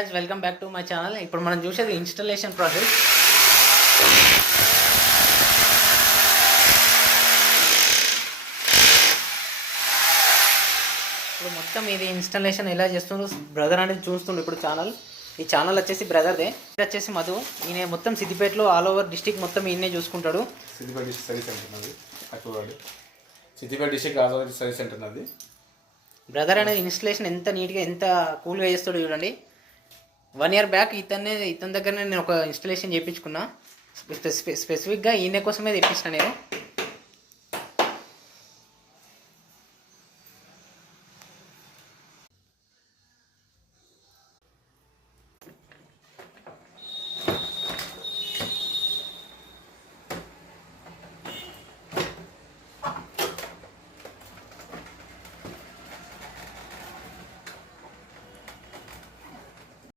Welcome back to my channel. ఇప్పుడు మనం చూసేది ఇన్స్టాలేషన్ ప్రాసెస్. ఇప్పుడు మొత్తం ఇది ఇన్స్టాలేషన్ ఎలా చేస్తుందో బ్రదర్ అనేది చూస్తుండే. ఇప్పుడు ఈ ఛానల్ వచ్చేసి బ్రదర్దే. వచ్చేసి మధు. ఈయన మొత్తం సిద్దిపేటలో ఆల్ ఓవర్ డిస్టిక్ మొత్తం ఈయనే చూసుకుంటాడు. సిద్దిపేట డిస్ట్రిక్ట్ సర్వీస్ సెంటర్ అది అక్వాడు. Siddipet district all over service centre అది. బ్రదర్ అనేది ఇన్స్టాలేషన్ ఎంత నీట్గా ఎంత కూల్గా చేస్తాడో చూడండి. 1 year బ్యాక్ ఇతని దగ్గరనే నేను ఒక ఇన్స్టాలేషన్ చేయించుకున్నా. స్పెసిఫిక్గా ఈయన కోసమే తెప్పించిన నేను.